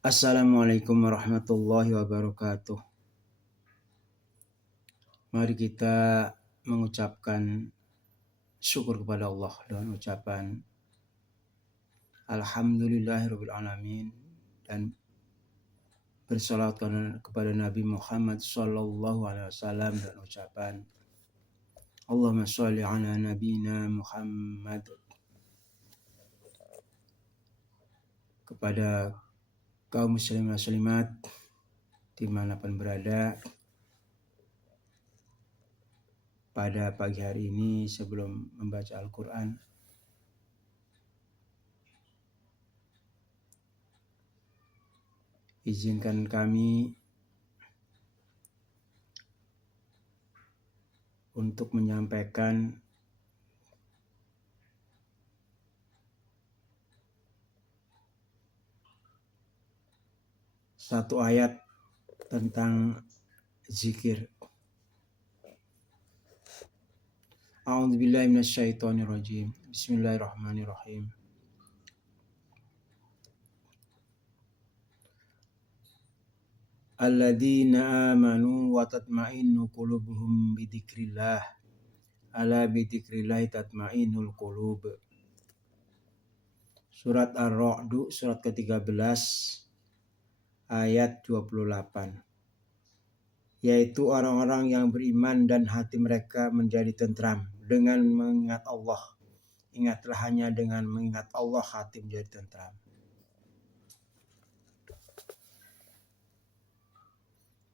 Assalamualaikum warahmatullahi wabarakatuh. Mari kita mengucapkan syukur kepada Allah dengan ucapan Alhamdulillahirabbil alamin dan bersalawat kepada Nabi Muhammad sallallahu alaihi wasallam dan ucapan Allahumma sholli ala nabiyina Muhammad. Kepada kaum muslimin muslimat dimanapun berada, pada pagi hari ini sebelum membaca Al-Quran, izinkan kami untuk menyampaikan satu ayat tentang zikir. A'udzubillahi minasyaitonirrajim. Bismillahirrahmanirrahim. Alladzina amanu wa tatma'innu qulubuhum bidzikrillah. Ala bidzikrillah tatma'innul qulub. Surat Ar-Ra'd, surat ke-13 ayat 28. Yaitu orang-orang yang beriman dan hati mereka menjadi tentram dengan mengingat Allah. Ingatlah, hanya dengan mengingat Allah hati menjadi tentram.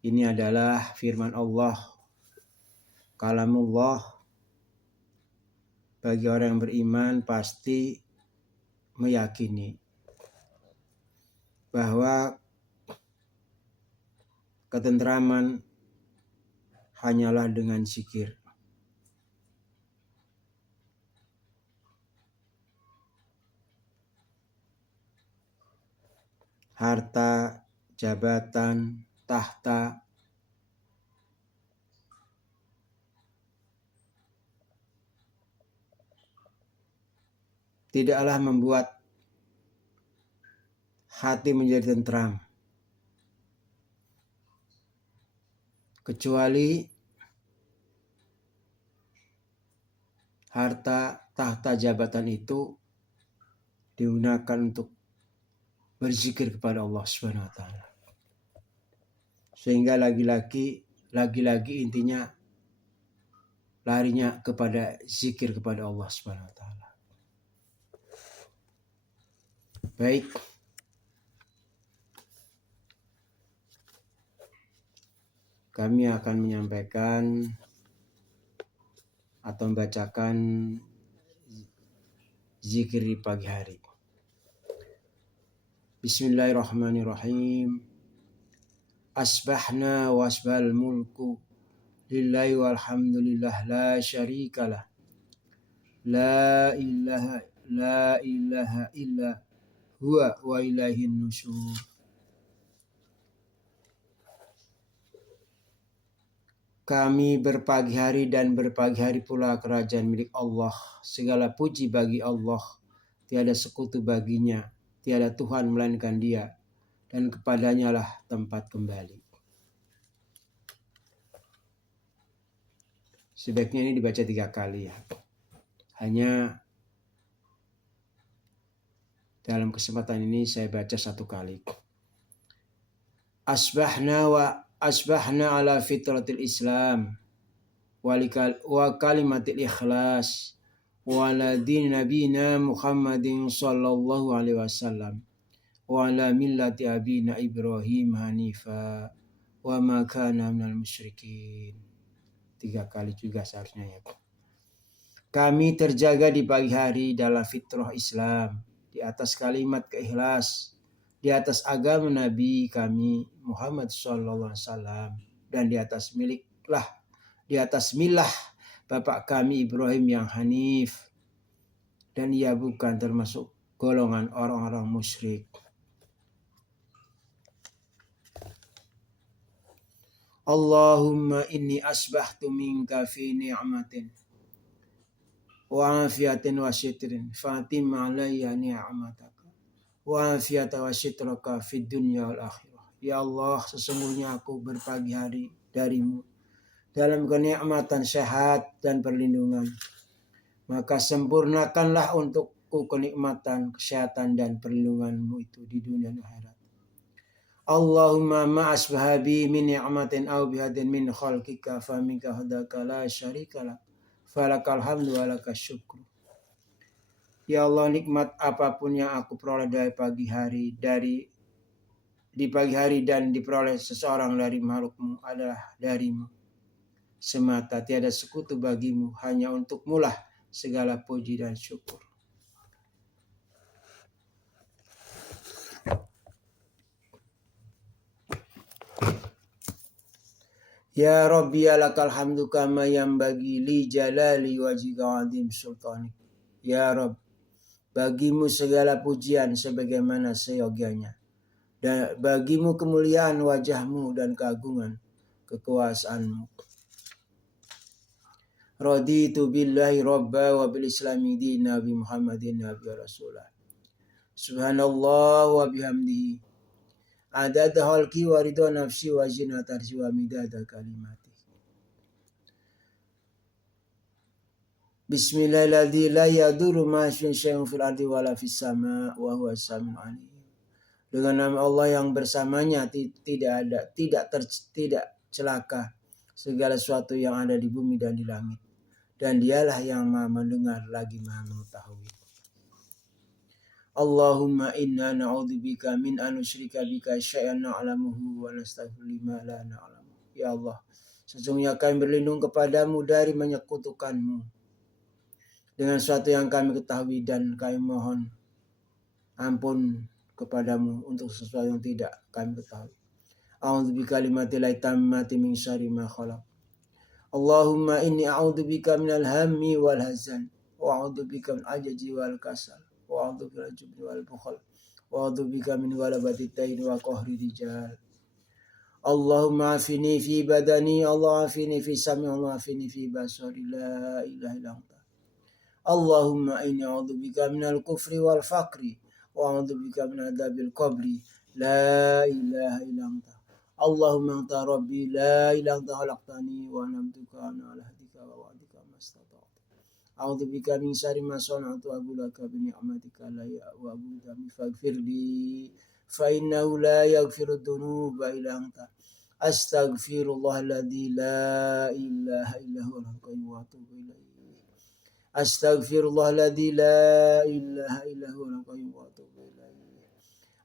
Ini adalah firman Allah, kalamullah. Bagi orang yang beriman pasti meyakini bahwa ketentraman hanyalah dengan zikir. Harta, jabatan, tahta, tidaklah membuat hati menjadi tentram, kecuali harta, tahta, jabatan itu digunakan untuk berzikir kepada Allah Subhanahu wa taala. Sehingga lagi-lagi intinya larinya kepada zikir kepada Allah Subhanahu wa taala. Baik. Kami akan menyampaikan atau membacakan zikir di pagi hari. Bismillahirrahmanirrahim. Asbahna wasbal mulku lillahi walhamdulillah la syarikalah. La ilaha illa huwa wa ilaihin nusyur. Kami berpagi hari dan berpagi hari pula kerajaan milik Allah. Segala puji bagi Allah. Tiada sekutu baginya. Tiada Tuhan melainkan Dia. Dan kepadanya lah tempat kembali. Sebaiknya ini dibaca 3 kali ya. Hanya dalam kesempatan ini saya baca 1 kali. Asbahna ala fitratil Islam wa kalimatil ikhlas wa ala din nabina Muhammadin sallallahu alaihi wasallam wa ala millati abina Ibrahim hanifa wa ma kana minal musyrikin. 3 kali juga seharusnya ya. Kami terjaga di pagi hari dalam fitrah Islam, di atas kalimat keikhlas, di atas agama Nabi kami Muhammad sallallahu alaihi wasallam, dan di atas milah bapak kami Ibrahim yang hanif, dan ia bukan termasuk golongan orang-orang musyrik. Allahumma inni asbahtu minka fi ni'matin wa afiyatin wa syitrin fatim alayya ni'mataka wa afiyata wa sitraka fid dunya wal akhirah. Ya Allah, sesungguhnya aku berpagi hari darimu dalam kenikmatan sehat dan perlindungan. Maka sempurnakanlah untukku kenikmatan, kesehatan dan perlindunganmu itu di dunia dan akhirat. Allahumma ma'asbahabi min ni'matin aw bihadin min khalqika faminka hadaka la syarika lak falakal hamdu wa lakas syukru. Ya Allah, nikmat apapun yang aku peroleh di pagi hari dan diperoleh seseorang dari makhlukmu adalah darimu semata, tiada sekutu bagimu, hanya untukmu lah segala puji dan syukur. Ya Rabbi lakal hamdu kama yanbaghi li jalali wajhika wa azim sultanik. Ya Rabb, bagimu segala pujian sebagaimana seyogyanya, dan bagimu kemuliaan wajahmu dan keagungan kekuasaanmu. Raditu billahi rabba wa bil islami dina bi Muhammadin nabi rasulah. Subhanallah wa bihamdihi adada khalqi wa ridha nafsi wa zinata arshi wa midada kalimati. Bismillahirrahmanirrahim. La yadurru ma syai'un fil ardi wala fis sama wa huwa as-sami'ul alim. Dengan nama Allah yang bersamanya tidak celaka segala sesuatu yang ada di bumi dan di langit, dan dialah yang maha mendengar lagi maha mengetahui. Allahumma inna na'udzubika min an nusyrika bika syai'an na'lamuhu wa nastaghfiruka lima la na'lamu. Ya Allah, sesungguhnya kami berlindung kepadamu dari menyekutukanmu dengan sesuatu yang kami ketahui, dan kami mohon ampun kepadamu untuk sesuatu yang tidak kami ketahui. A'udzubika kalimatil tammati min syarri ma khalaq. Allahumma inni a'udzubika minal hammi wal hazan wa a'udzubika min ajazi wal kasal wa a'udzubika min jubni wal bukhl wa a'udzubika min ghalabati dain wa qahri rijal. Allahumma afini fi badani, Allah afini fi sami, Allah afini fi basari, la ilaha illa anta. Allahumma inni a'udzubika minal kufri wal faqri wa a'udzubika min adzabil qabri, la ilaha illa anta. Allahumma anta rabbi la ilaha illa anta khalaqtani wa ana abduka ana ala hadika wa wa'dika mastata'tu. A'udzubika min syarri ma sana'tu wa abulaka bi ni'matika la wa abulaka bi faghfirli fa innahu la yaghfiru dhunuba illa anta. Astaghfirullahalladzi la ilaha illa huwal hayyul wa atubu ilaihi. Astaghfirullahalladzi la ilaha illa huwal hayyul wa atubu ilaihi.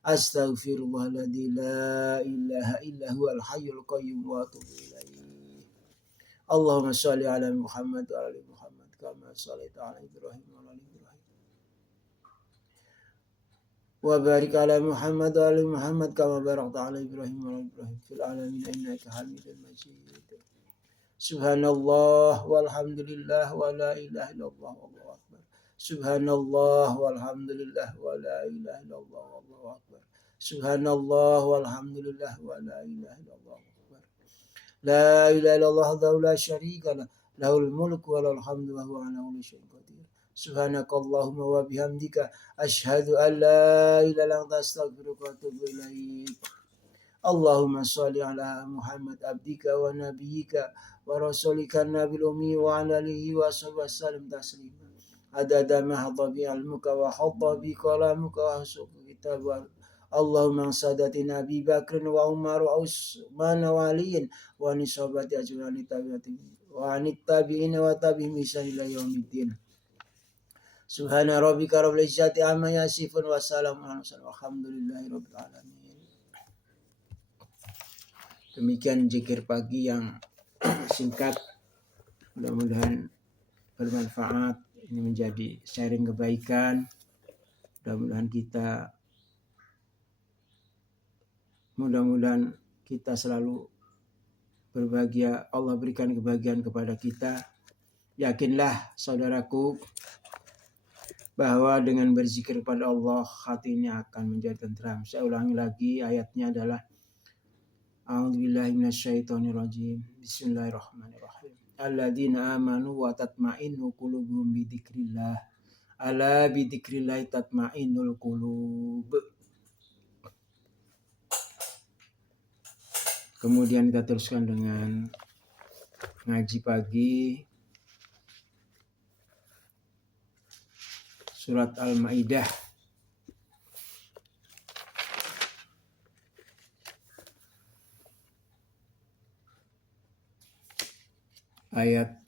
Astaghfirullahalladzi la ilaha illa huwal hayyul qayyum wa atubu ilaihi. Allahumma shalli ala Muhammad wa ala Muhammad kama shallaita ala Ibrahim wa ala Ibrahim. Wa barik ala Muhammad wa ala Muhammad kama barakta ala Ibrahim wa ala Ibrahim fil alamin innaka Hamidum Majid. Subhanallah walhamdulillah wa la ilaha illallah wallahu akbar. Subhanallah walhamdulillah wa la ilaha illallah wallahu akbar. Subhanallah walhamdulillah wa la ilaha illallah wallahu akbar. La ilaha illallah wahdahu la syarika lah, lahul mulku wa lahul hamdu wa huwa ala kulli syai'in qadir. Subhanakallahumma wa bihamdika asyhadu an la ilaha illa anta astaghfiruka wa atubu ilaik. Allahumma shalli ala Muhammad abdika wa nabiyyika wa rasulika nabil ummi wa ala alihi wa sahbihi wasallam taslima. Adada ma hadabi ilmuka wa hadabi kalamuka wa hasuka kitab. Allahumma sadati Nabi Bakrin wa Umar wa Utsman wa Aliin wa nisabati ajrani tabi'atin wa anittabi'ina wa tabi'ihim ihsan ila yaumiddin. Subhana rabbika rabbil izzati amma yasifun wa salamun alal mursalin walhamdulillahi rabbil alamin. Demikian zikir pagi yang singkat, mudah-mudahan bermanfaat. Ini menjadi sharing kebaikan. Mudah-mudahan kita selalu berbahagia. Allah berikan kebahagiaan kepada kita. Yakinlah saudaraku bahwa dengan berzikir kepada Allah, hati ini akan menjadi tentram. Saya ulangi lagi, ayatnya adalah A'udzubillahi minasyaitonirrajim. Bismillahirrahmanirrahim. Alladzina amanu wa tatma'innu qulubuhum bidzikrillah. Ala bidzikrillah tatma'innul qulub. Kemudian kita teruskan dengan ngaji pagi surat Al-Maidah ayat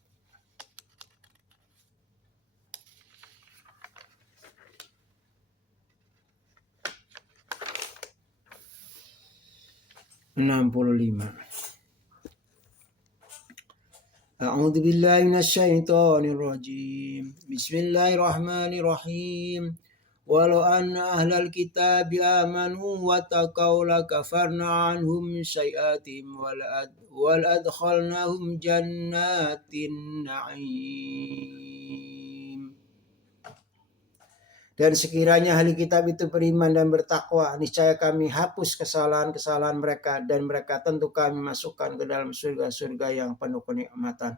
65. A'udzu billahi minasyaitonir rajim. Bismillahirrahmanirrahim. Walau anna ahlal kitabi amanu wa taqaw lakafarna anhum sayi'atihim wal adkhalnahum jannatin na'im. Dan sekiranya ahli kitab itu beriman dan bertakwa, niscaya kami hapus kesalahan-kesalahan mereka dan mereka tentu kami masukkan ke dalam surga-surga yang penuh kenikmatan.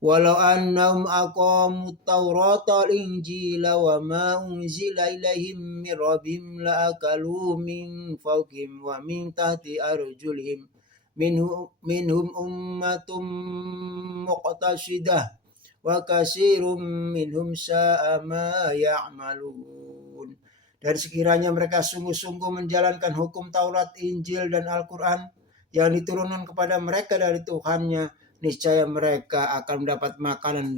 Walau annahum aqamut taurata wal injila wa ma unzila ilaihim min rabbihim la'akalu min fawqihim wa min tahti arjulihim minhum ummatum muqtasidah wa kasirum minhum sa'a ma ya'malun. Dan sekiranya mereka sungguh-sungguh menjalankan hukum Taurat, Injil, dan Al-Quran yang diturunkan kepada mereka dari Tuhannya, niscaya mereka akan mendapat makanan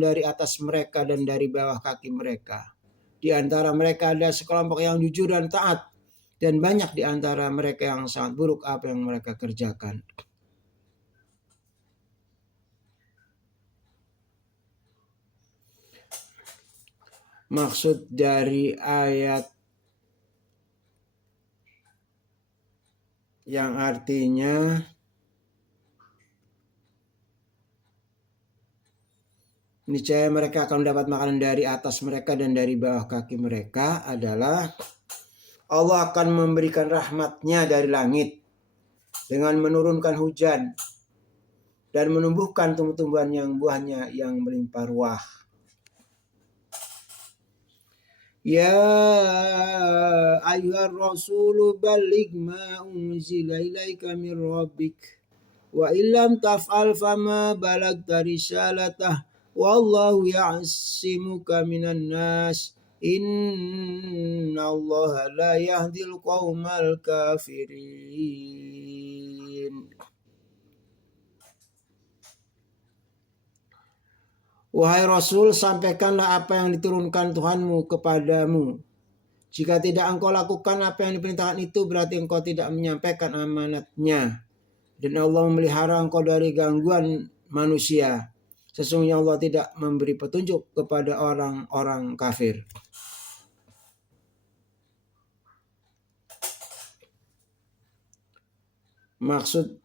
dari atas mereka dan dari bawah kaki mereka. Di antara mereka ada sekelompok yang jujur dan taat, dan banyak di antara mereka yang sangat buruk apa yang mereka kerjakan. Maksud dari ayat yang artinya niscaya mereka akan mendapat makanan dari atas mereka dan dari bawah kaki mereka adalah Allah akan memberikan rahmatnya dari langit dengan menurunkan hujan dan menumbuhkan tumbuh-tumbuhan yang buahnya yang melimpah ruah. Ya ayyuhar rasulu balligh ma unzila ilaika min rabbik wa illam taf'al fama balagta risalatah wallahu ya'simuka minan nas innallaha la yahdil qaumal kafirin. Wahai Rasul, sampaikanlah apa yang diturunkan Tuhanmu kepadamu. Jika tidak engkau lakukan apa yang diperintahkan itu, berarti engkau tidak menyampaikan amanatnya. Dan Allah memelihara engkau dari gangguan manusia. Sesungguhnya Allah tidak memberi petunjuk kepada orang-orang kafir. Maksud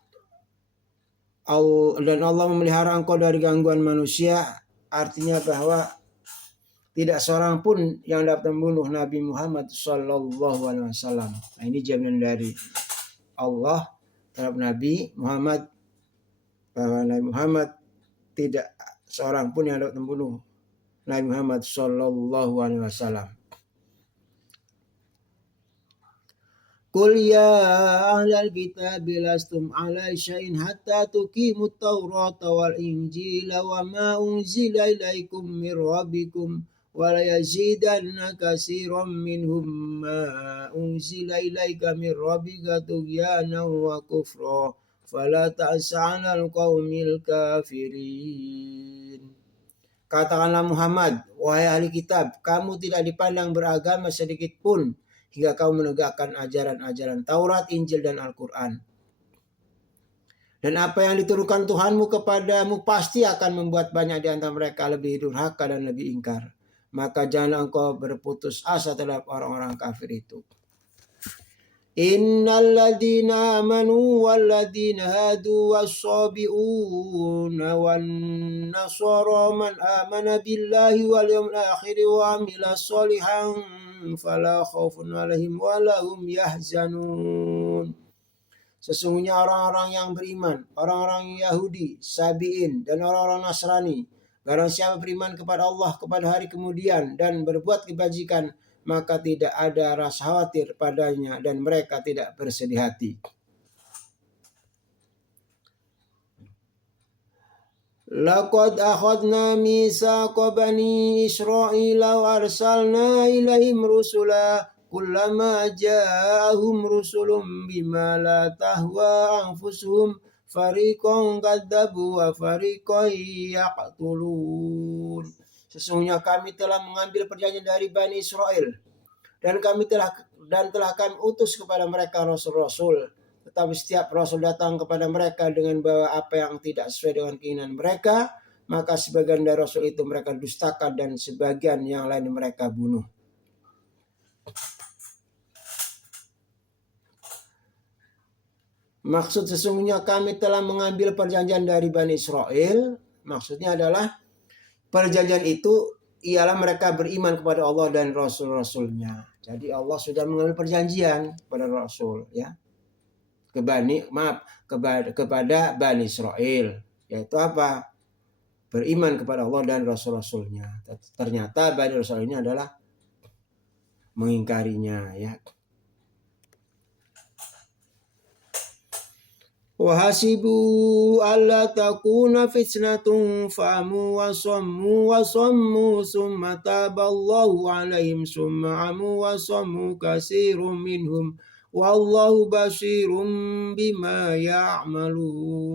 dan Allah memelihara engkau dari gangguan manusia artinya bahwa tidak seorang pun yang dapat membunuh Nabi Muhammad Sallallahu Alaihi Wasallam. Nah, ini jaminan dari Allah terhadap Nabi Muhammad, bahwa Nabi Muhammad tidak seorang pun yang dapat membunuh Nabi Muhammad Sallallahu Alaihi Wasallam. Qul ya ahlal kitabi lastum ala syai'in hatta tuqimut taurata wal injila wa ma unzila ilaikum min rabbikum wa la yazidanna katsiran minhum ma unzila ilaika min rabbika tughyanan wa kufra fala ta'sa 'alal qaumil kafirin. Katakanlah Muhammad, wahai ahli kitab, kamu tidak dipandang beragama sedikit pun hingga kamu menegakkan ajaran-ajaran Taurat, Injil, dan Al-Quran. Dan apa yang diturunkan Tuhanmu kepadamu pasti akan membuat banyak di antara mereka lebih durhaka dan lebih ingkar. Maka janganlah engkau berputus asa terhadap orang-orang kafir itu. Innal ladzina amanu wal ladzina hadu was-sabiuna wan nasara man amana billahi wal yawmil akhir wa amila sholihan fala khaufun 'alaihim wa lahum yahzanun. Sesungguhnya orang-orang yang beriman, orang-orang Yahudi, Sabi'in, dan orang-orang Nasrani, barang siapa beriman kepada Allah, kepada hari kemudian, dan berbuat kebajikan, maka tidak ada rasa khawatir padanya dan mereka tidak bersedih hati. Laqad akhadna mitsaqa bani Israila wa arsalna ilaihim rusula kullama ja'ahum rusulun bima la tahwa anfusuhum fariqan kadzabu wa fariqan yaqtulun. Sesungguhnya kami telah mengambil perjanjian dari Bani Israel dan telah kami utus kepada mereka rasul-rasul. Tetapi setiap rasul datang kepada mereka dengan bawa apa yang tidak sesuai dengan keinginan mereka, maka sebagian dari rasul itu mereka dustakan dan sebagian yang lain mereka bunuh. Maksud sesungguhnya kami telah mengambil perjanjian dari Bani Israel, maksudnya adalah perjanjian itu ialah mereka beriman kepada Allah dan rasul-rasulnya. Jadi Allah sudah mengambil perjanjian kepada rasul, ya. Kepada Bani Israel, yaitu apa? Beriman kepada Allah dan rasul-rasulnya. Ternyata Bani Israel ini adalah mengingkarinya, ya. Wahasibu alla takuna fitnatun fa'amu wa sammu summa taballahu alaihim summa amu wa sammu katsirun minhum wallahu basirum bima ya'malun.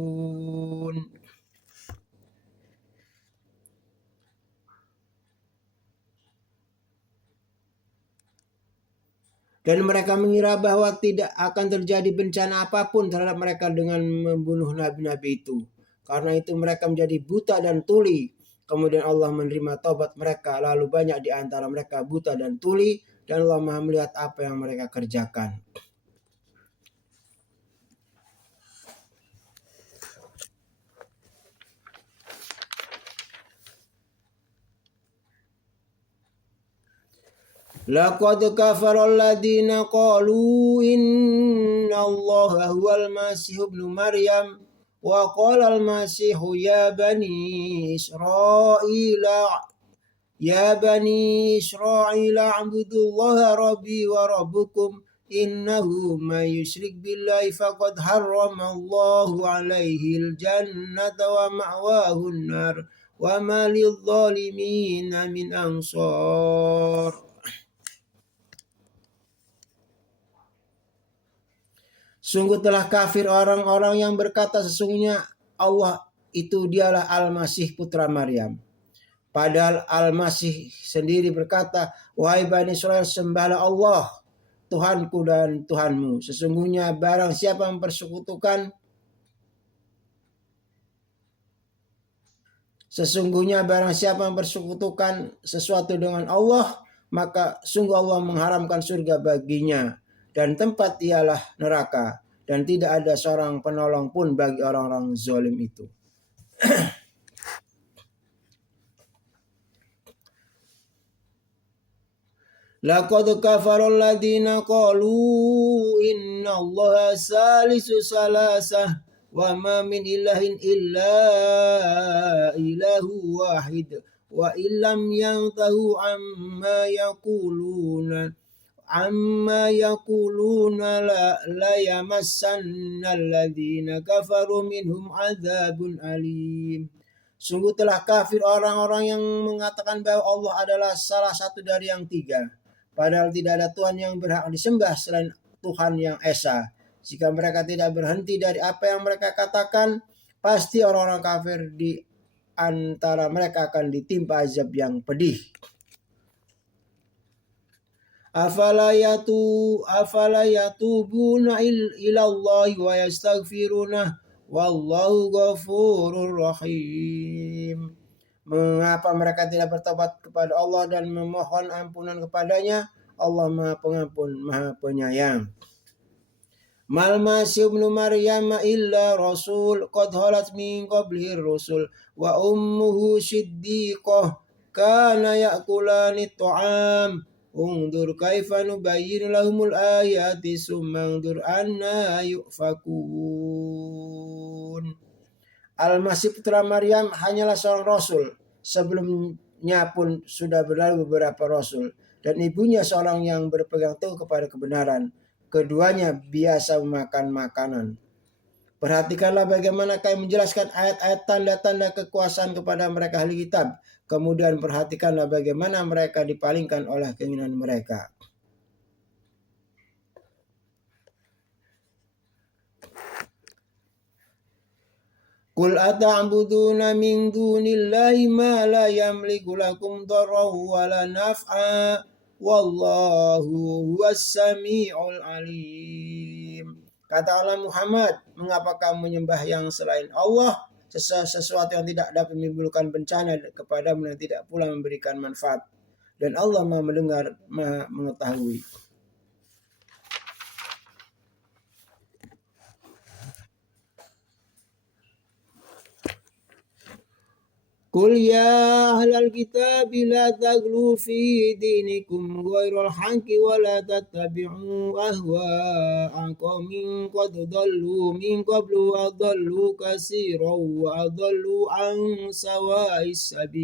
Dan mereka mengira bahwa tidak akan terjadi bencana apapun terhadap mereka dengan membunuh nabi-nabi itu. Karena itu mereka menjadi buta dan tuli. Kemudian Allah menerima taubat mereka. Lalu banyak di antara mereka buta dan tuli. Dan Allah Maha melihat apa yang mereka kerjakan. Laqad kafara alladziina qalu innallaha huwal masiih ibnu Maryam wa qala al-masiihu ya bani Israila a'budullaha rabbi wa rabbukum innahu may yusyrik billahi faqad harramallahu 'alaihil jannata wa ma'wahu an-nar wa ma lidh-dhalimina min ansar. Sungguh telah kafir orang-orang yang berkata sesungguhnya Allah itu dialah Al-Masih putra Maryam. Padahal Al-Masih sendiri berkata, wahai Bani Israel, sembahlah Allah, Tuhanku dan Tuhanmu. Sesungguhnya barang siapa mempersekutukan sesuatu dengan Allah, maka sungguh Allah mengharamkan surga baginya dan tempat ialah neraka. Dan tidak ada seorang penolong pun bagi orang-orang zalim itu. Laqad kafara alladziina qalu innallaha salisu salasah wa ma min ilahin illa ilahu wahid wa illam yantahu amma yaquluna la yamassanna alladziina kafaru minhum adzabun alim. Sungguh telah kafir orang-orang yang mengatakan bahwa Allah adalah salah satu dari yang tiga. Padahal tidak ada Tuhan yang berhak disembah selain Tuhan yang Esa. Jika mereka tidak berhenti dari apa yang mereka katakan, pasti orang-orang kafir di antara mereka akan ditimpa azab yang pedih. Afala yatubuna ilallahi wa yastaghfiruna wallahu ghafurur rahim. Mengapa mereka tidak bertobat kepada Allah dan memohon ampunan kepadanya? Allah Maha Pengampun, Maha Penyayang. Mal Masih ibnu Maryam illa rasul qad halat min qablihi rusul wa ummuhu siddiqah kana ya'kulani ta'am. Undur kaifa nubayyin lahumul ayati summa undur anna yufakun. Al-Masih putra Maryam hanyalah seorang rasul. Sebelumnya pun sudah berlalu beberapa rasul. dan ibunya seorang yang berpegang teguh kepada kebenaran. Keduanya biasa memakan makanan. Perhatikanlah bagaimana kami menjelaskan ayat-ayat tanda-tanda kekuasaan kepada mereka ahli kitab. Kemudian perhatikanlah bagaimana mereka dipalingkan oleh keinginan mereka. Qul ata'buduna min dunillahi ma la yamliku lakum darran wa la naf'a wallahu huwas sami'ul alim. Katakanlah Muhammad, mengapa kamu menyembah yang selain Allah, sesuatu yang tidak dapat menimbulkan bencana kepadamu dan tidak pula memberikan manfaat. Dan Allah Maha mendengar, Maha mengetahui. Qul ya ahlal kitab la taghlu fi dinikum ghairal haqqi wa la tattabi'u ahwa'a qaumin qad dallu min qablu wa dallu katsiran wa dallu an sawa'is sabil.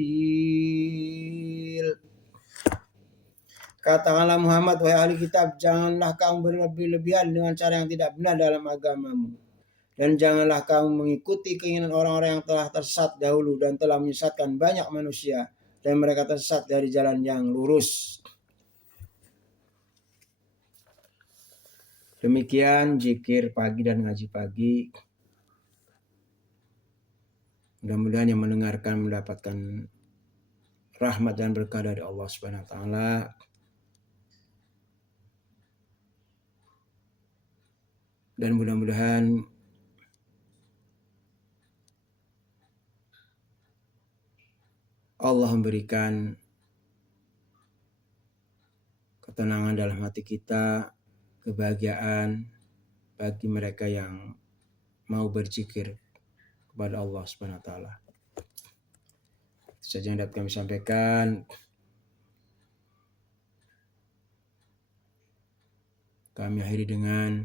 Katakanlah Muhammad, wahai ahli kitab, janganlah kamu berlebih-lebihan dengan cara yang tidak benar dalam agamamu. Dan janganlah kamu mengikuti keinginan orang-orang yang telah tersesat dahulu dan telah menyesatkan banyak manusia. Dan mereka tersesat dari jalan yang lurus. Demikian zikir pagi dan ngaji pagi. Mudah-mudahan yang mendengarkan mendapatkan rahmat dan berkah dari Allah Subhanahu wa taala. Dan mudah-mudahan Allah memberikan ketenangan dalam hati kita, kebahagiaan bagi mereka yang mau berzikir kepada Allah Subhanahu wa taala. Itu saja yang dapat kami sampaikan. Kami akhiri dengan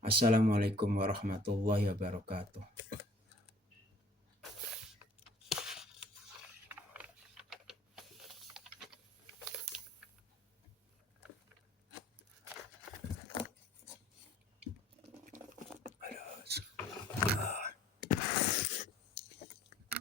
Assalamualaikum warahmatullahi wabarakatuh.